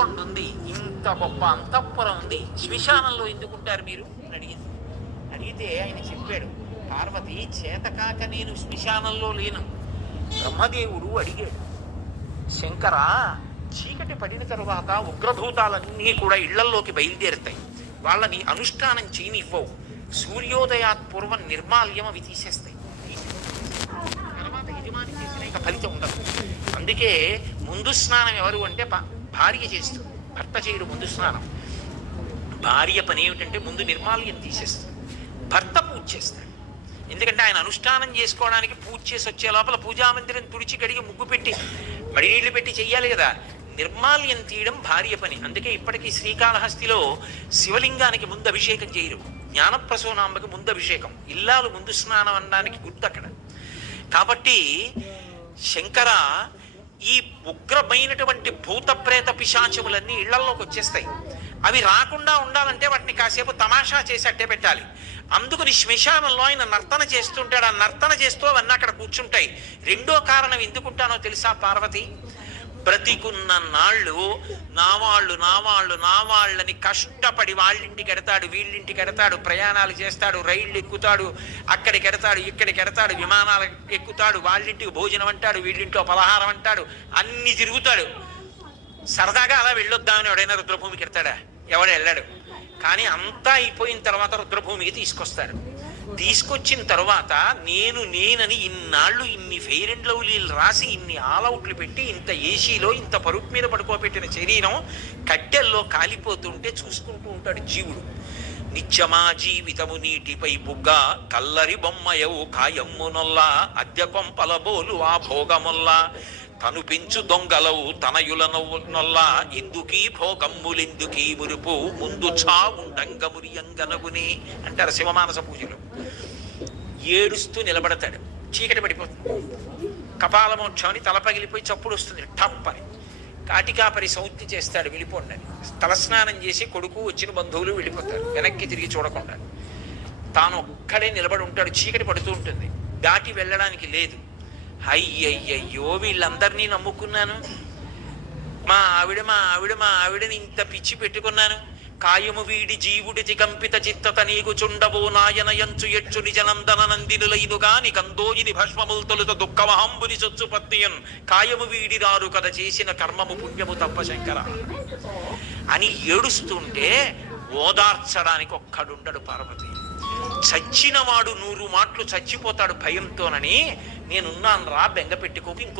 పాలకొండ ఉంది, ఇంత గొప్ప అంతఃపురం ఉంది, శ్మశానంలో ఎందుకుంటారు మీరు అని అడిగింది. అడిగితే ఆయన చెప్పాడు, పార్వతి చేతకాక నేను శ్మశానంలో లేను. బ్రహ్మదేవుడు అడిగాడు, శంకర, చీకటి పడిన తరువాత ఉగ్రభూతాలన్నీ కూడా ఇళ్లల్లోకి బయలుదేరుతాయి, వాళ్ళని అనుష్ఠానం చేయనివ్వవు, సూర్యోదయాత్ పూర్వం నిర్మాల్యం అవి తీసేస్తాయి, తర్వాత యజమాని చేసిన ఇక ఫలితం ఉండదు. అందుకే ముందు స్నానం ఎవరు అంటే భార్య చేస్తుంది, భర్త చేయడు ముందు స్నానం. భార్య పని ఏమిటంటే ముందు నిర్మాల్యం తీసేస్తుంది, భర్త పూజ చేస్తాడు. ఎందుకంటే ఆయన అనుష్ఠానం చేసుకోవడానికి పూజ చేసి వచ్చే లోపల పూజామందిరం తుడిచి కడిగి ముగ్గు పెట్టి మడి నీళ్లు పెట్టి చెయ్యాలి కదా. నిర్మాల్యం తీయడం భార్య పని. అందుకే ఇప్పటికీ శ్రీకాళహస్తిలో శివలింగానికి ముందు అభిషేకం చేయరు, జ్ఞానప్రసూనాంబకి ముందు అభిషేకం, ఇల్లాలు ముందు స్నానం అనడానికి గుర్తు అక్కడ. కాబట్టి శంకర, ఈ ఉగ్రమైనటువంటి భూత ప్రేత పిశాచములన్నీ ఇళ్లల్లోకి వచ్చేస్తాయి. అవి రాకుండా ఉండాలంటే వాటిని కాసేపు తమాషా చేసి అట్టే పెట్టాలి. అందుకని శ్మశానంలో ఆయన నర్తన చేస్తుంటాడు. ఆ నర్తన చేస్తూ అవన్నీ అక్కడ కూర్చుంటాయి. రెండో కారణం ఎందుకుంటానో తెలుసా పార్వతి? బ్రతికున్న నాళ్ళు నా వాళ్ళని కష్టపడి వాళ్ళింటికి ఎడతాడు, వీళ్ళింటికి ఎడతాడు, ప్రయాణాలు చేస్తాడు, రైళ్ళు ఎక్కుతాడు, అక్కడికి ఎడతాడు, ఇక్కడికి ఎడతాడు, విమానాలు ఎక్కుతాడు, వాళ్ళింటికి భోజనం అంటాడు, వీళ్ళింట్లో పలహారం అంటాడు, అన్ని తిరుగుతాడు. సరదాగా అలా వెళ్ళొద్దామని ఎవడైనా రుద్రభూమికి ఎడతాడా? ఎవడు వెళ్ళాడు. కానీ అంతా అయిపోయిన తర్వాత రుద్రభూమికి తీసుకొస్తాడు. తీసుకొచ్చిన తర్వాత నేనని ఇన్నాళ్ళు ఇన్ని ఫెయిర్ అండ్ లవ్లీలు రాసి, ఇన్ని ఆల్అవుట్లు పెట్టి, ఇంత ఏసీలో ఇంత పరుపు మీద పడుకోబెట్టిన శరీరం కట్టెల్లో కాలిపోతుంటే చూసుకుంటూ ఉంటాడు జీవుడు. నిత్యమా జీవితము నీటిపై బుగ్గ, కల్లరి బొమ్మయవు కాయమ్మునొల్లా, అద్దె కొంపల బోలు ఆ భోగముల్లా, తను పెంచు దొంగలవు తనయుల నొల్లా, ఎందుకీ భోగమ్ములెందుకీ మురుపు, ముందు చావుండంగమురియంగనగుని అంటారు శివమానస పూజలు. ఏడుస్తూ నిలబడతాడు, చీకటి పడిపోతుంది, కపాలమోక్షాన్ని తల పగిలిపోయి చప్పుడు వస్తుంది టప్ అని. కాటికాపరి సౌత్తి చేస్తాడు, వెళ్ళిపోండి అని. తలస్నానం చేసి కొడుకు వచ్చిన బంధువులు వెళ్ళిపోతారు, వెనక్కి తిరిగి చూడకుండా. తాను ఒక్కడే నిలబడి ఉంటాడు, చీకటి పడుతూ ఉంటుంది, దాటి వెళ్ళడానికి లేదు. అయ్యయ్యయ్యో, వీళ్ళందరినీ నమ్ముకున్నాను, మా ఆవిడని ఇంత పిచ్చి పెట్టుకున్నాను, కాయము వీడి జీవుడితి కంపిత చిత్తత నీకు చుండబో నాయన యంచు ఎచ్చు నిజనందన నందినులైనుగా ని కందోజిని భస్మముల్ తొలుత దుఃఖమహంబుని సొచ్చు పత్నియన్, కాయము వీడి రారు కథ చేసిన కర్మము పుణ్యము తప్ప శంకర అని ఏడుస్తుంటే ఓదార్చడానికి ఒక్కడుండడు పార్వతి. చచ్చినవాడు 100 మాటలు చచ్చిపోతాడు భయంతోనని, నేనున్నాను రా, బెంగ పెట్టుకోకు, ఇంకో